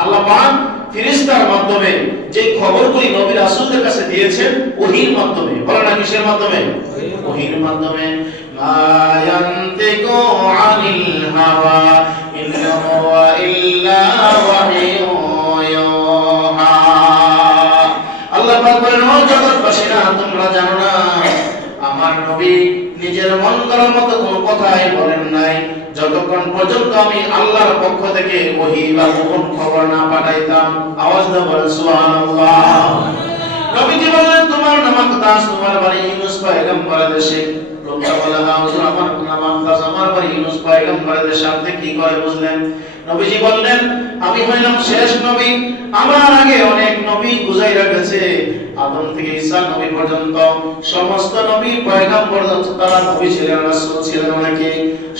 আল্লাহ পাক ফেরেশতার মাধ্যমে যে খবরগুলি নবী রাসূলদের কাছে দিয়েছেন, ওহীর মাধ্যমে। বলেন না কিসের মাধ্যমে? ওহীর মাধ্যমে। মা ইয়ান্তিকু আনিল হাওয়া আল্লাহ পাক বলেন, ও জগৎবাসীরা, তোমরা জানো না আমার নবী নিজের মন করার মতো কোনো কথাই বলেন নাই। যতক্ষণ পর্যন্ত আমি আল্লাহর পক্ষ থেকে ওহী বা গোপন খবর না পাঠাইতাম, আওয়াজ দাও বলেন, সুবহানাল্লাহ। নবীজি বললেন তোমার নাম দাস, তোমার বাড়ি ইউনুস পয়গম্বরের দেশে। লোকটা বলে হ্যাঁ হুজুর, আমার নাম দাস, আমার বাড়ি ইউনুস পয়গম্বরের দেশে। আপনি কি করে বুঝলেন? নবীজি বললেন, আমি হইলাম শেষ নবী। আমার আগে অনেক নবী গুজাইরা গেছে আদম থেকে ঈসা নবী পর্যন্ত সমস্ত নবী পয়গম্বর তারা নবী ছিলেন, রাসূল ছিলেন অনেকে,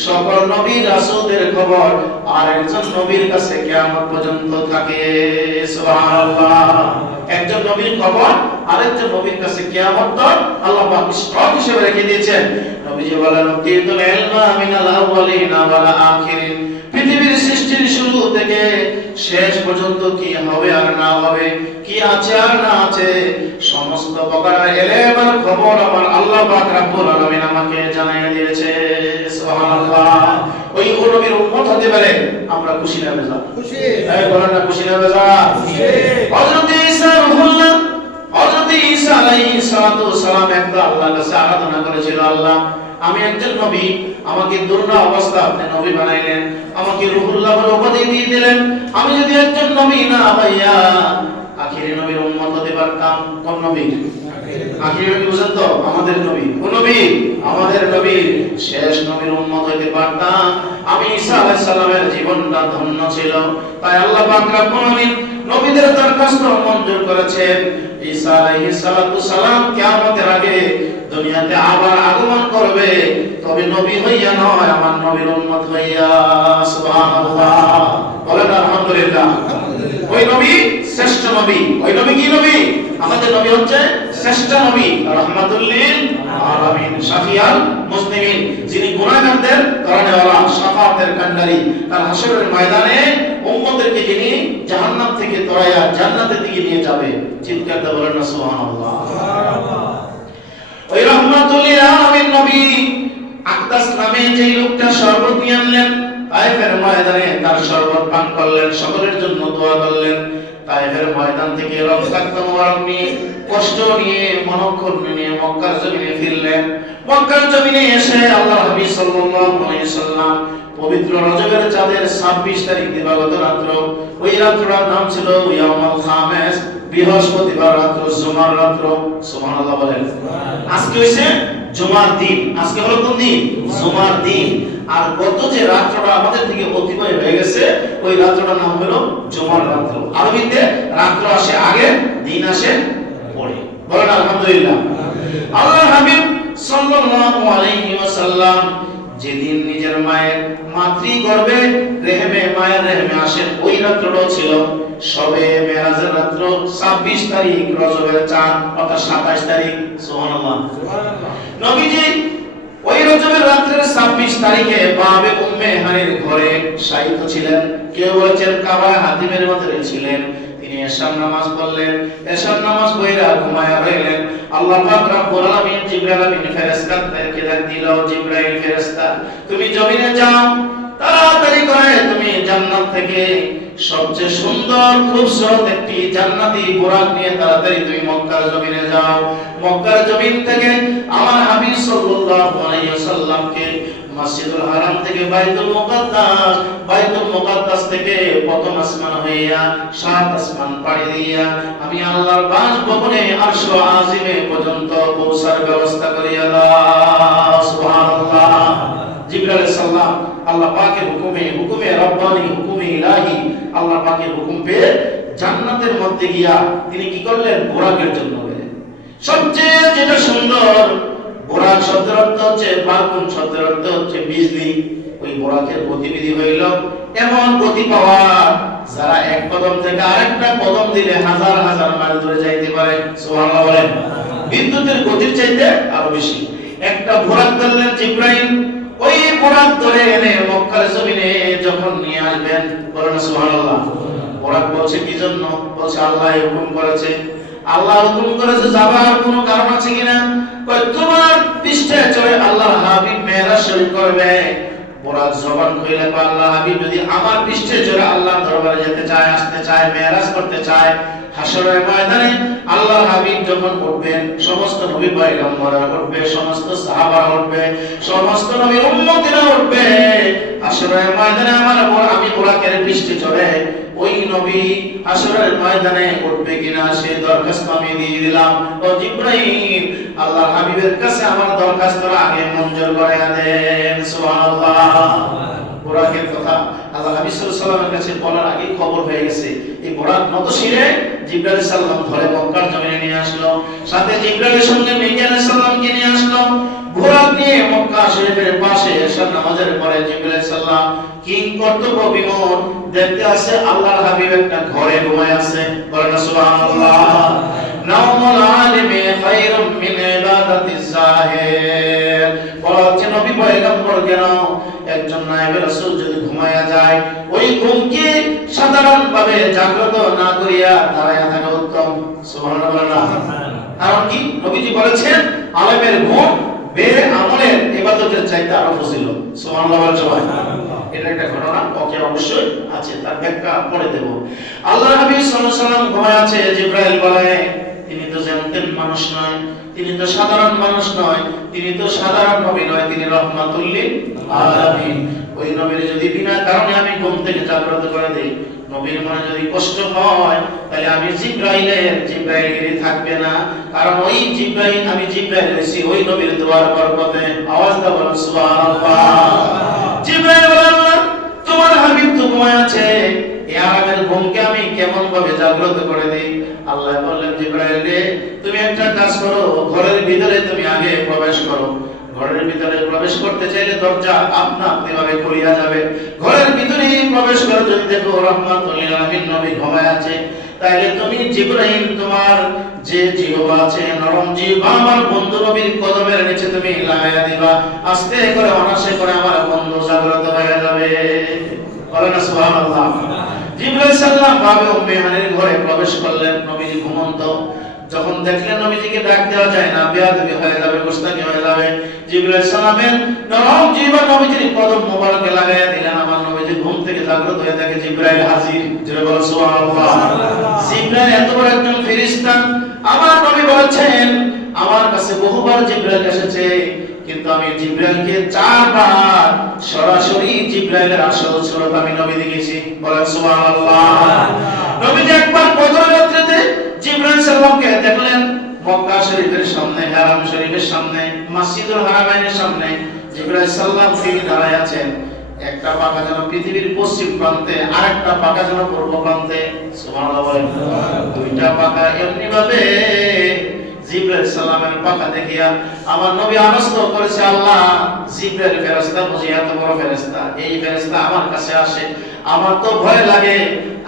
সকল নবী রাসূলদের খবর আর একজন নবীর কাছে কিয়ামত পর্যন্ত থাকে। সুবহানাল্লাহ। একজন নবীর খবর আরেকজন নবীর কাছে কিয়ামত তো আল্লাহ পাক স্টক হিসেবে রেখে দিয়েছেন। নবীজি বলেন উতিতুল ইলমা মিনাল আউয়ালিনা ওয়াল আখিরিন। শুরু থেকে শেষ পর্যন্ত কি হবে আর না হবে কি আছে আর না আছে সমস্ত প্রকার এলেম আর খবর আমার আল্লাহ পাক রব্বুল আলামিন আমাকে জানিয়ে দিয়েছে। সুবহানাল্লাহ। ওই নবীর উম্মত হতে পারে আমরা খুশি না বেজা খুশি। এই বলেন না খুশি না বেজা খুশি। হযরত ঈসা রুহুল্লাহ হযরত ঈসা আলাইহিস সালাতু সালাম একদা আল্লাহর কাছে আরাধনা করেছিল আল্লাহ আমি একজন নবী আমাকে দুর্না অবস্থা আপনি নবী বানাইলেন আমাকে আমাদের নবী। শেষ নবীর পারতাম। আমি জীবনটা ধন্য ছিল। তাই আল্লাহ পাক নবীদের দরখাস্ত মঞ্জুর করেছেন। ঈসা আলাইহিস সালাতু সালাম কিয়ামতের আগে দুনিয়াতে আবার আগমন করবে। তবে নবী হইয়া নয় আমার নবীর উম্মত হইয়া সুবহানাল্লাহ। বলেন আলহামদুলিল্লাহ। ওই নবী শ্রেষ্ঠ নবী। ওই নবী কি নবী? আমাদের নবী হচ্ছে শ্রেষ্ঠ নবী। রহমাতুল্লিল আলামিন শাফিয়াল মুসলিমিন যিনি গুনাহগারদের কারণেওয়ালা শাফাতের কান্ডারি তার হাসরের ময়দানে উম্মতদেরকে যিনি জাহান্নাম থেকে তরাইয়া জান্নাতের দিকে নিয়ে যাবে। চিৎকার দিয়ে বলেন না, সুবহানাল্লাহ। ওই রহমাতুল্লিল আলামিন নবী আকদাস নামে যে লোকটা শরবত নিয়ে আনলেন তাইফের ময়দানে তার শরবত পান করলেন, সকলের জন্য দোয়া করলেন। তাইফের ময়দান থেকে রক্তাক্ত মোবারক নিয়ে, কষ্ট নিয়ে, মনক্ষণ নিয়ে মক্কার জমিনে ফিরলেন। মক্কার জমিনে এসে আল্লাহ হাবিব সাল্লাল্লাহু আলাইহি সাল্লাম পবিত্র রজবের চাঁদের 26 তারিখ দিবাগত রাত্র ওই রাত্রটার নাম ছিল ইয়াউমুল খামিস বৃহস্পতিবার রাত্র জুমার রাত্র। সুবহানাল্লাহ বলেন। আজকে হইছে জুমার দিন। আজকে হলো কোন দিন? জুমার দিন। আর গত যে রাত্রটা আমাদের থেকে অতিবাহিত হয়ে গেছে ওই রাত্রটার নাম হলো জুমার রাত্র। আরবিতে রাত্র আসে আগে দিন আসে পরে। বলেন আলহামদুলিল্লাহ। আল্লাহ হাবিব সাল্লাল্লাহু আলাইহি ওয়াসাল্লাম যেদিন নিজের মায়ের মাতৃ গর্ভে রেহেমে মায়ের রেহেমে আসেন ওই রাত্রটাও ছিল সবে মেরাজের রাত্র 26 তারিখ রজবের চাঁদ অর্থাৎ 27 তারিখ সুবহানাল্লাহ। নবীজি ওই রজবের রাত্রের 26 তারিখে বাবে উম্মে হানির ঘরে শায়িত ছিলেন। কেউ বলেছেন কাবা হাতিমের মধ্যে ছিলেন। তিনি এশার নামাজ পড়লেন, এশার নামাজ পড়া ঘুমায়া রইলেন। আল্লাহ পাক রব্বুল আলামিন জিবরাইল আমিন ফেরেশতাকে ডাক দিল, জিবরাইল, ফেরেশতা, তুমি জমিনে যাও, তাড়াতাড়ি করে তুমি জান্নাত থেকে সবচেয়ে সুন্দর, খুবসুরত একটি জান্নাতি বোরাক নিয়ে তাড়াতাড়ি তুমি মক্কার জমিনে যাও। মক্কার জমিন থেকে আমার হাবিব সাল্লাল্লাহু আলাইহি ওয়াসাল্লামকে মসজিদুল হারাম থেকে বাইতুল মুকাদ্দাস বাইতুল মুকাদ্দাস থেকে প্রথম আসমান হইয়া, সাত আসমান পাড়ি দিয়া আমি আল্লাহর বাস ভবনে আরশ আজিমে পর্যন্ত পৌঁছার ব্যবস্থা করিয়া দাও। সুবহানাল্লাহ। আল্লাহ পাকের হুকুমে হুকুমে রব্বানি, হুকুমে ইলাহি আল্লাহ পাকের হুকুম পেয়ে জান্নাতের মধ্যে গিয়া তিনি কি করলেন? বোরাকের জন্য সবচেয়ে যেটা সুন্দর বোরাক শব্দের অর্থ হচ্ছে বারকুন শব্দের অর্থ হচ্ছে বিজলি? ওই বোরাকের গতিবিধি হইল, এমন গতি পাওয়া যারা এক কদম থেকে আরেকটা কদম দিলে হাজার হাজার মাইল দূরে যাইতে পারে। সুবহানাল্লাহ বলেন। বিদ্যুতের গতির চাইতে আরও বেশি। একটা বোরাক ধরলেন জিব্রাইল, ওই বোরাক ধরে এনে মক্কার জমিনে যখন নিয়ে আসবেন, বলেন সুবহানাল্লাহ। বোরাক বলছে কি জন্য? বলছে, আল্লাহ হুকুম করেছে আল্লাহ হুকুম করেছে, যাবার কোনো কারণ আছে কিনা? কয়, তোমার পৃষ্ঠে চলে আল্লাহর হাবিব মেয়েরা শরীর করবে। বোরাক জবান কইলে আল্লাহ হাবিব, যদি আমার পৃষ্ঠে চড়ে আল্লাহ দরবারে যেতে চায়, আসতে চায়, মেহরাজ করতে চায় হাসরের ময়দানে আল্লাহর হাবিব যখন উঠবেন, সমস্ত নবী পয়গম্বররা উঠবে, সমস্ত সাহাবারা উঠবে, সমস্ত নবী উম্মতিরা উঠবে। হাসরের ময়দানে আমার বড় আমি চড়ে ওই নবী হাসরের ময়দানে উঠবে কিনা সে দরখাস্ত আমি দিয়ে দিলাম। ও আল্লাহর হাবিবের কাছে আমার আগে মঞ্জুর করে দেন, সুবহানাল্লাহ। বোরাকের কথা আল্লাহ হাবিব সাল্লাল্লাহু কাছে বলার আগে খবর হয়ে গেছে। এই বোরাক মত শিরে জিব্রাইল সাল্লাম ধরে মক্কার জমিনে নিয়ে আসলো, সাথে জিব্রাইলের সঙ্গে মিকাইল সাল্লামকে নিয়ে আসলো। বোরাক নিয়ে মক্কা শরীফের পাশে এশার নামাজের পরে জিব্রাইল সাল্লাম কিং কর্তব্য বিমন দেখতে আসে আল্লাহর হাবিব একটা ঘরে ঘুমায় আছে। বলেন সুবহানাল্লাহ। নাওমুল আলিমি খায়রুম মিন ইবাদাতিজ জাহির বলা নবী পয়গম্বর কেন একজন নায়েবে রাসূল যদি ঘুমায়া যায় ওই ঘুমকে সাধারণ ভাবে জাগ্রত না করিয়া দাঁড়ায়া থাকা উত্তম। সুবহানাল্লাহ কারণ কি? নবীজি বলেছেন আলেমের ঘুম বেড়ে আমলের ইবাদতের চাইতে আরও ফজিল সুবহানাল্লাহ সবাই। এটা একটা ঘটনা ওকে অবশ্যই আছে তার ব্যাখ্যা পরে দেব। আল্লাহ নবী সাল্লাল্লাহু আলাইহি সাল্লাম ঘুমায় আছে জিব্রাইল বলে তিনি তো জানতেন মানুষ নয় তিনি তো সাধারণ মানুষ নয় তিনি তো সাধারণ নবী নয় তিনি রহমাতুল্লিল আলামিন। ওই নবীর যদি বিনা কারণে আমি ঘুম থেকে জাগ্রত করে দেই নবীর মনে যদি কষ্ট হয় তাহলে আমি জিব্রাইলের জিব্রাইলেরই থাকবে না। কারণ ওই জিব্রাইল আমি জিব্রাইল হইছি ওই নবীর দোয়ার বরকতে আওয়াজ দাও বলেন সুবহানাল্লাহ। জিব্রাইল বলে তোমার হাবিব তো ঘুমায় আছে। এই আরামের ঘুমকে আমি কেমন ভাবে জাগ্রত করে দেই? আল্লাহ বললেন, জিব্রাইল রে, তুমি একটা কাজ করো, ঘরের ভিতরে তুমি আগে প্রবেশ করো। ঘরের ভিতরে প্রবেশ করতে চাইলে দরজা আপনা আপনি ভাবে খুলিয়া যাবে। ঘরের ভিতরে প্রবেশ যদি দেখো আলামিন নবী ঘুমায় আছে, তাইলে তুমি তোমার যে জিহবা আছে, নরম জিহবা আমার বন্ধু নবীর কদমের নিচে তুমি লাগাইয়া দিবা। আস্তে করে অনাসে করে আমার বন্ধু জাগ্রত হয়ে যাবে বলেন সুবহানাল্লাহ জিব্রাইল সাল্লাম ভাবে উম্মে ঘরে প্রবেশ করলেন নবীজি ঘুমন্ত। যখন দেখলেন নবীজিকে ডাক দেওয়া যায় না বেয়াদবি হয়ে যাবে গোস্তাকি হয়ে যাবে। জিব্রাইল সালামের নরম জীবা নবীজির কদম মোবারকে লাগাইয়া দিলেন। আমার নবীজি ঘুম থেকে জাগ্রত হয়ে থাকে জিব্রাইল হাজির। যেটা বলো সুবহানাল্লাহ। জিব্রাইল এত বড় একজন ফেরেশতা। আমার নবী বলেছেন আমার কাছে বহুবার জিব্রাইল এসেছে কিন্তু আমি জিব্রাইলকে চারবার সরাসরি জিব্রাইলের আসল সুরত আমি নবী দেখেছি বলেন সুবহানাল্লাহ। সাল্লামকে দেখলেন মক্কা শরীফের সামনে, হারাম শরীফের সামনে, মসজিদুল হারামাইনের সামনে, জিব্রাইল সাল্লাম তিনি দাঁড়ায় আছেন। একটা পাকা যেন পৃথিবীর পশ্চিম প্রান্তে আর একটা পাকা যেন পূর্ব প্রান্তে দুইটা পাকা এমনি ভাবে সালামের পাখা দেখিয়া আমার নবী করেছে, আল্লাহ বুঝি, এত বড় এই ফেরেশতা আমার কাছে আসে। আমার তো ভয় লাগে।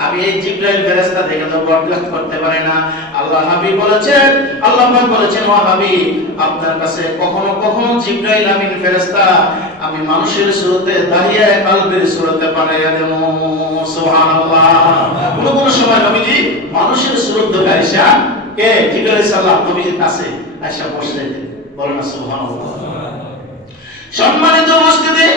আমি এই জিব্রাইল ফেরেশতা দেখে তো বরদাস্ত করতে পারি না। আল্লাহ হাবিব বলেছেন, আল্লাহ পাক বলেছেন, ও হাবিব, আপনার কাছে কখনো কখনো জিব্রাইল আমিন ফেরেশতা, আমি মানুষের সুরতে দাহিয়া কালবের সুরতে পাঠাইয়া দেব। সুবহানাল্লাহ। কোন কোন সময় নবীজি মানুষের সুরত ধরে কে জিব্রাইল সাল্লাল্লাহু নবীজির কাছে আইসা বসে যেতেন বলেন সুবহানাল্লাহ। সম্মানিত উপস্থিতি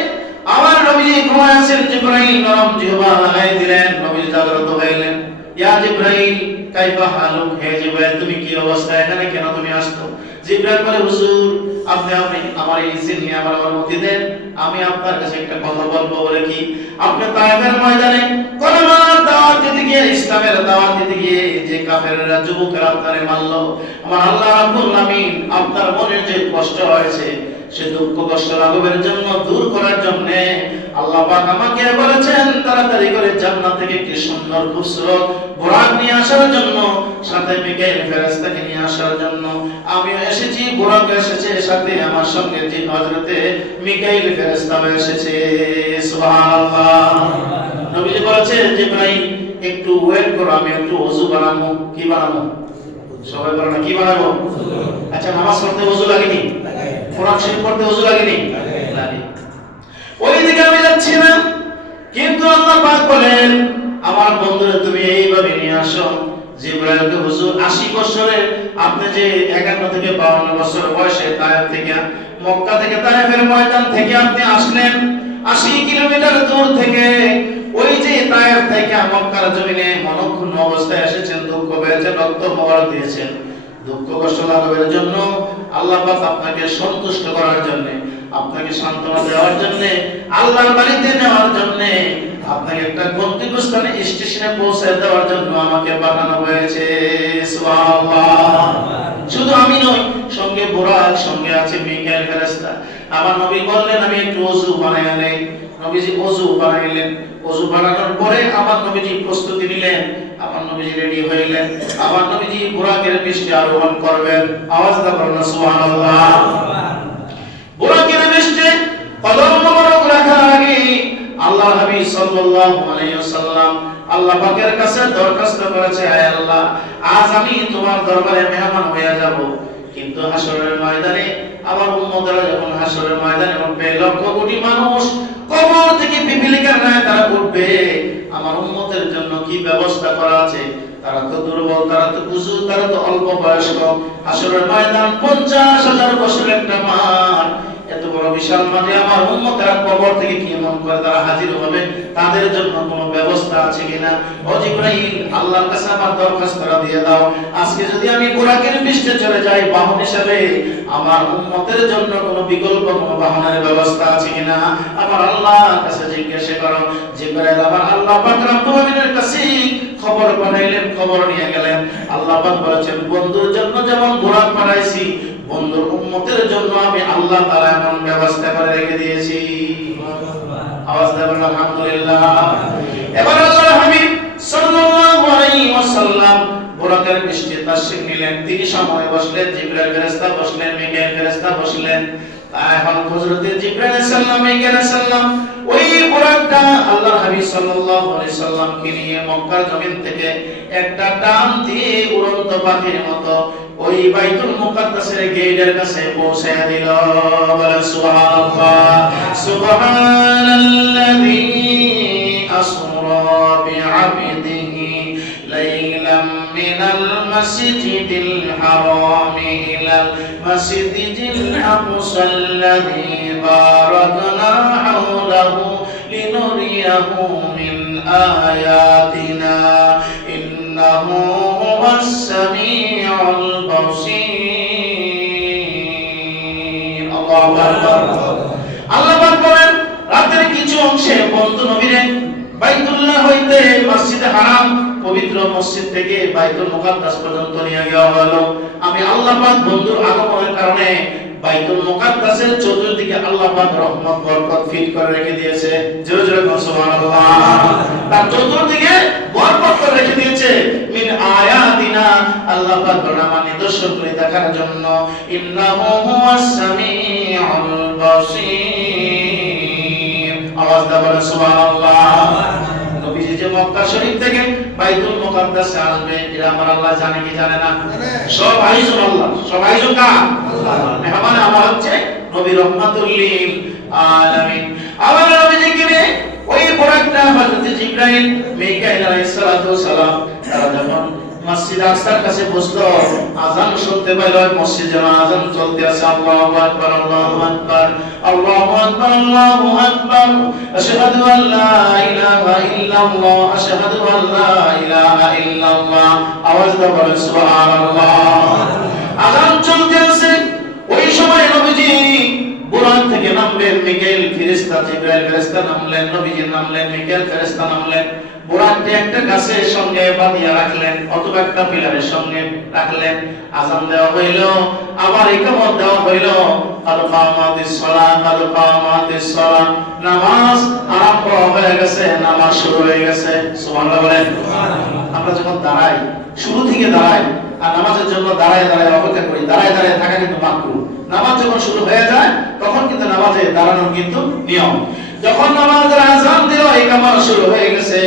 আমার নবীজি ঘুমায় আছেন জিব্রাইল নরম জিহবা লাগাই দিলেন, নবীজি জাগ্রত হইলেন। ইয়া জিব্রাইল, কাইফা হালুক, হে জিব্রাইল, তুমি কি অবস্থা? এখানে কেন তুমি আসতো জিব্রাইল বলে, হুজুর, আপনি আপনি আমার এই জিনি আমার অনুমতি দেন। আমি আপনার কাছে একটা কথা বলব বলে কি? আপনি তায়েফের ময়দানে কলমার দাওয়াত দিতে গিয়ে, ইসলামের দাওয়াত দিতে গিয়ে যে কাফেররা, যুবকেরা আপনারে মারলো, আমার আল্লাহ রাব্বুল আমিন আপনার মনে যে কষ্ট হয়েছে সে দুঃখ কষ্ট লাঘবের জন্য দূর করার জন্য আল্লাহ পাক আমাকে বলেছেন তাড়াতাড়ি করে জান্নাত থেকে একটি সুন্দর খুবসুরত বোরাক নিয়ে আসার জন্য সাথে মিকাইল ফেরেশতাকে নিয়ে আসার জন্য। আমিও এসেছি বোরাক এসেছে সাথে আমার সঙ্গে যে হযরতে মিকাইল ফেরেশতাও এসেছে। সুবহানাল্লাহ। নবীজি বলেছে জিব্রাইল একটু ওয়েট করো আমি একটু ওযু বানাবো। কি বানাবো? সবাই বলো না কি বানাবো। আচ্ছা নামাজ পড়তে ওযু লাগেনি? কোরআন শরীফ পড়তে ওযু লাগেনি? লাগে ওই দিকে আমি যাচ্ছি না। কিন্তু আল্লাহ পাক বলেন, আমার বন্ধুরা তুমি এই কীভাবে নিয়ে আসো, জিব্রাইলকে হুজুর 80 বছরের, আপনি যে 51 থেকে 52 বছর বয়সে তায়েফ থেকে, মক্কা থেকে তায়েফের ময়দান থেকে আপনি আসলেন 80 কিলোমিটার দূর থেকে, ওই যে তায়েফ থেকে মক্কার জমিনে মনক্ষুণ্ণ অবস্থায় এসেছেন, দুঃখ পেয়েছেন, রক্ত মোবারক দিয়েছেন। দুঃখ কষ্ট লাঘবের জন্য আল্লাহ পাক আপনাকে সন্তুষ্ট করার জন্য, আপনাকে সান্ত্বনা দেওয়ার জন্য, আল্লাহর বাড়িতে নেওয়ার জন্য, আপনাকে একটা গন্তব্যস্থানে স্টেশনে পৌঁছে দেওয়ার জন্য আমাকে পাঠানো হয়েছে। শুধু আমি নই, সঙ্গে বোরাক, সঙ্গে আছে মিকাইল ফেরেশতা। আমার নবী বললেন, আমি একটু ওযু বানায় নেই। নবীজি ওযু বানাইলেন। ওযু বানানোর পরে আমার নবীজি প্রস্তুতি নিলেন। আমার নবীজি রেডি হইলেন। নবীজি বুরাকের আরোহণ করবেন। আওয়াজ দা সুবহানাল্লাহ। বুরাকের কদম মোবারক রাখার আগে আল্লাহ নবী সাল্লাল্লাহু আলাইহি ওয়াসাল্লাম আল্লাহ পাকের কাছে দরখাস্ত করেছে, আয় আল্লাহ, আজ আমি তোমার দরবারে মেহমান হয়ে যাব। কিন্তু হাসরের ময়দানে আমার উম্মতরা যখন হাসরের ময়দানে উঠবে লক্ষ কোটি মানুষ কবর থেকে পিপিলিকার ন্যায় তারা উঠবে আমার উম্মতের জন্য কি ব্যবস্থা করা আছে? তারা তো দুর্বল, তারা তো কুজু তারা তো অল্প বয়স্ক। হাসরের ময়দান পঞ্চাশ হাজার বছরের একটা মাঠ। এত বড় বিশাল মাঠে আমার উম্মতেরা কবর থেকে কি এমন করে তারা হাজির হবে তাদের জন্য কোনো ব্যবস্থা আছে কিনা? ও জিব্রাইল, আল্লাহর কাছে আমার দরখাস্তটা দিয়ে দাও। আজকে যদি আমি বুরাকের পৃষ্ঠে চলে যাই, বাহন হিসেবে আমার উম্মতের জন্য কোনো বিকল্প, কোনো বাহনের ব্যবস্থা আছে কিনা? আমার আল্লাহর কাছে জিজ্ঞাসা করো। জিব্রাইল আমার আল্লাহ পাক রব্বুল আলামিনের কাছে খবর পাঠাইলেন খবর নিয়ে গেলেন। আল্লাহ পাক বলেছেন, বন্ধুর জন্য যেমন বুরাক পাঠাইছি বন্ধুর উম্মতের জন্য আমি আল্লাহ তাআলা এমন ব্যবস্থা করে রেখে দিয়েছি। আওয়াজ দেবেন, আলহামদুলিল্লাহ। এবার আল্লাহর হাবিব সাল্লাল্লাহু আলাইহি ওয়াসাল্লাম তাশরিফ নিলেন। তিনি সময় বসলেন, জিবরাইল ফেরেশতা বসলেন, মিকাইল ফেরেশতা বসলেন। এখন হযরত জিবরাইল সালাম, মিকাইল সালাম ওই বুরাকটা আল্লাহর হাবিব সাল্লাল্লাহু আলাইহি সাল্লামকে নিয়ে মক্কার জমিন থেকে একটা টান দিয়ে উড়ন্ত পাখির মতো ওই বাইতুল মুকাদ্দাসের গেটের কাছে পৌঁছে দিল। বলেন সুবহানাল্লাহ, সুবহানাল্লাযী আসরা বিআবদিহি লাইলাম মিনাল মাসজিদিল হারাম ইলাল মাসজিদিল আকসাল্লাযী বারাকনা হাওলাহু লিনুরিয়াহু মিন আয়াতিনা। ইন্নাহু হুয়াস সামিউল বাসীর। আল্লাহু আকবার। আল্লাহ পাক বলেন রাতের কিছু অংশে বন্ধু নবীরে বাইতুল্লাহ হইতে মসজিদে হারাম পবিত্র মসজিদ থেকে বাইতুল মুকাদ্দাস পর্যন্ত নিয়ে যাওয়া হলো। আমি আল্লাহ পাক বন্ধুর আগমনের কারণে বাইতুল মুকাদ্দাসের চতুর্দিকে আল্লাহ পাক রহমত, বরকত ফিট করে রেখে দিয়েছে। জোরে জোরে কোন সুবহানাল্লাহ। তার চতুর্দিকে বরকত করে রেখে দিয়েছে। মিন আয়াতিনা, আল্লাহ পাক আমার নিদর্শন করে দেখার জন্য। ইন্নাহু হুয়াস সামিউল বাসীর। আওয়াজ দা বলেন, সুবহানাল্লাহ। যে মক্কা শরীফ থেকে বাইতুল মুকাদ্দাসে আসবে, এরা আমার আল্লাহ জানে কি জানে না? সব আইজুন আল্লাহ। সব আইজুন কা মেহমান আমার হচ্ছে নবী রহমাতুল লিল আলামিন। আমার নবীজি কি ওই বড়টা হযরত জিবরাইল, মিকাইল আলাইহিস সালাম, তারা যখন মসজিদ আকসার কাছে বসল। আজান শুনতে আজান চলতে আছে। আকবার আকবার, আল্লাহু আকবার আল্লাহু আকবার। আশহাদু আল লা ইলাহা ইল্লাল্লাহ, আশহাদু আল লা ইলাহা ইল্লাল্লাহ। আওয়াজ দাও বলেন, সুবহানাল্লাহ। আজান চলতে আছে। ওই সময় নবীজি থেকে নামলেন, মিকাইল ফেরেশতা জিবরাইল ফেরেশতা নামলেন নবীজি নামলেন, মিকাইল ফেরেশতা নামলেন। একটা গাছের সঙ্গে রাখলেন, অথবা একটা পিলারের সঙ্গে রাখলেন। আজান দেওয়া হইল, আবার ইকামত দেওয়া হইল। শুরু থেকে দাঁড়াই, আর নামাজের দাঁড়ায় দাঁড়ায় অপেক্ষা করি, দাঁড়ায় দাঁড়ায় থাকা কিন্তু নামাজ যখন শুরু হয়ে যায়, তখন কিন্তু নামাজে দাঁড়ানোর কিন্তু নিয়ম। যখন নামাজের আজান দিল ইকামত শুরু হয়ে গেছে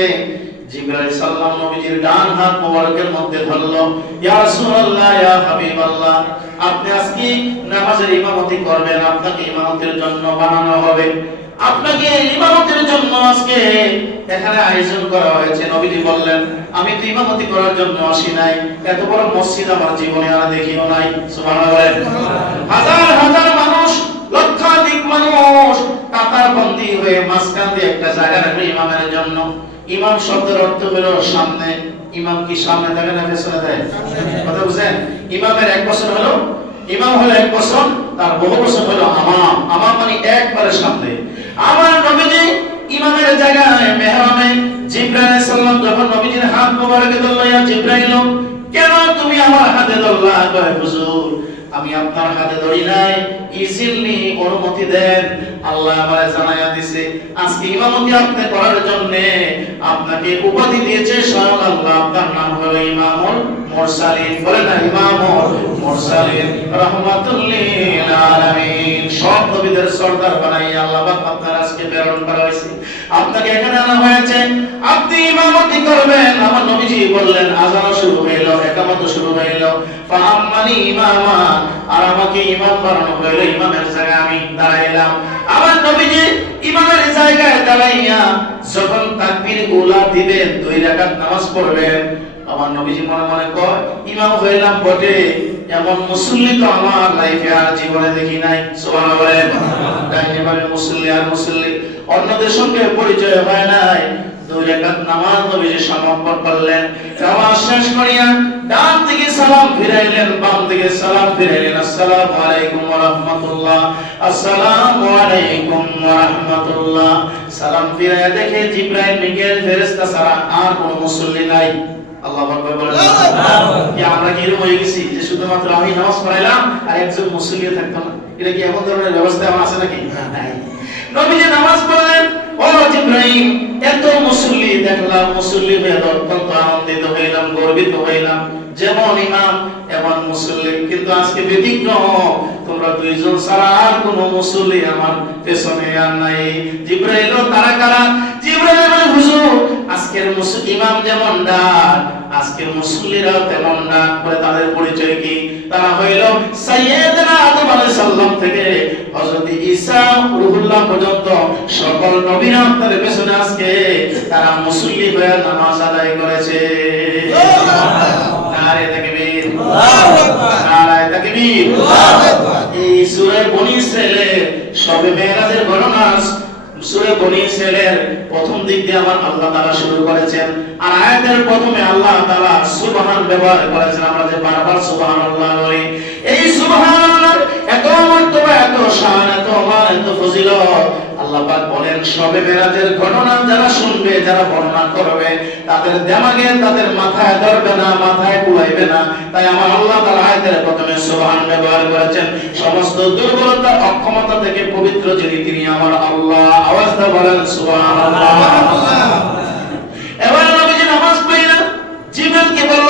জিবরাইল সাল্লাম নবীজির ডান হাত মোবারকের মধ্যে ধরলো ইয়া রাসূলুল্লাহ ইয়া হাবিবাল্লাহ আপনি আজকে নামাজের ইমামতি করবেন আপনাকে ইমামতির জন্য বানানো হবে। আপনাকে ইমামতের জন্য আজকে এখানে আয়োজন করা হয়েছে। নবীজি বললেন আমি তো ইমামতি করার জন্য আসি নাই। এত বড় মসজিদ আমার জীবনে আর দেখিও নাই। সুবহানাল্লাহ। হাজার হাজার মানুষ লক্ষাধিক মানুষ কাতার বন্দী হয়ে মাঝখান দিয়ে একটা জায়গা রাখবে ইমামের জন্য। ইমাম শব্দের অর্থ হলো সামনে। ইমাম কি সামনে থাকে না পেছনে থাকে? কথা বুঝেন ইমামের এক বছর হলো, ইমাম হলো এক বছর, তার বহু বছর হলো আমাম আমাম মানে একবারে সামনে। আমার নবীজি ইমামের জায়গায়, মেহরামে জিব্রাইল সাল্লাম যখন নবীজির হাত মোবারকে ধরলাইয়া জিব্রাইল, কেন তুমি আমার হাতে ধরলা? কয়, হুজুর আমি আপনার হাতে ধরি নাই। ইজিলনি অনুমতি দেন। আল্লাহ আমারে জানাইয়া দিছে, আজকে ইমামতি আপনি করার জন্য আপনাকে উপাধি দিয়েছে স্বয়ং আল্লাহ। আপনার নাম হলো ইমামুল মুরসালিন। বলে না, ইমামুল মুরসালিন। রাহমাতুল লিল আলামিন। সব নবীদের সর্দার বানাই আল্লাহ পাক আপনার আজকে প্রেরণ করা হয়েছে। আপনাকে এখানে আনা হয়েছে, আপনি ইমামতি করবেন। আমার নবীজি বললেন আজানও শুরু হইল একামত শুরু হইল ফাহাম্মানি ইমামা যখন উলা দিবেন, দুই নামাজ পড়বেন, আমার নবীজি মনে মনে ইমাম হইলাম বটে, এমন মুসল্লি তো আমার লাইফে আর জীবনে দেখি নাই। বামে মুসল্লি আর মুসল্লি। অন্যদের সঙ্গে পরিচয় হয় নাই। দুই রাকাত নামাজ নবীজি সমাপন করলেন। নামাজ শেষ করিয়া ডান দিকে সালাম ফিরাইলেন বাম দিকে সালাম ফিরাইলেন। আসসালামু আলাইকুম ওয়া রাহমাতুল্লাহ। আসসালামু আলাইকুম ওয়া রাহমাতুল্লাহ। সালাম ফিরাইয়া দেখে জিব্রাইল মিকাইল ফেরেশতা ছাড়া আর কোনো মুসল্লি নাই। আল্লাহ আকবার বলেন কি আমরা কি এরকম হয়ে গেছি? যে শুধুমাত্র আমি নামাজ পড়াইলাম আর একজন মুসল্লি থাকতো না। এটা কি এমন ধরনের ব্যবস্থা আছে নাকি? নাই। নবীজি নামাজ পড়লেন। ও জিব্রাইল এত মুসল্লি দেখলাম, মুসল্লি হয়ে অত্যন্ত আনন্দিত হইলাম, গর্বিত হইলাম। যেমন ইমাম, এমন মুসল্লি। কিন্তু আজকে ব্যতিক্রম, তোমরা দুইজন ছাড়া আর কোন মুসল্লি আমার পেছনে আর নাই। জিব্রাইল তারা কারা? জিব্রাইল হুজুর আজকের মুসল ইমাম যেমন ডাক আজকের মুসল্লিরা তেমন ডাক করে তাদের পরিচয় কি? তারা হইল সাইয়েদনা আদম আলাইহিস সালাম থেকে। হযরত ঈসা রুহুল্লাহ পর্যন্ত সকল নবীরা আপনাদের পেছনে আজকে তারা মুসল্লি হয়ে নামাজ আদায় করেছে। নারে তাকবীর? নারে তাকবীর? এই সূরা বনি সবে মেরাজের গণনা সূরা বনি ইসরাইলের প্রথম দিক দিয়ে আমার আল্লাহ তাআলা শুরু করেছেন। আর আয়াতের প্রথমে আল্লাহ তাআলা সুবহান ব্যবহার করেছেন, আমরা যে বারবার সুবহানাল্লাহ বলি এই সুবহান এত মর্তবা এত শান, এত মান এত ফজিলত আল্লাহ বলেন সবে মেরাজের ঘটনা যারা শুনবে যারা বর্ণনা করবে তাদের দেমাগে তাদের মাথায় ধরবে না মাথায় কুলাইবে না। তাই আমার আল্লাহ তাআলা আয়াতের প্রথমে সুবহান ব্যবহার করেছেন সমস্ত দুর্বলতা অক্ষমতা থেকে পবিত্র যিনি তিনি আমার আল্লাহ। আওয়াজটা বলেন সুবহানাল্লাহ। এবার নবীজি নামাজ পড়িনা জীবনকে বলল?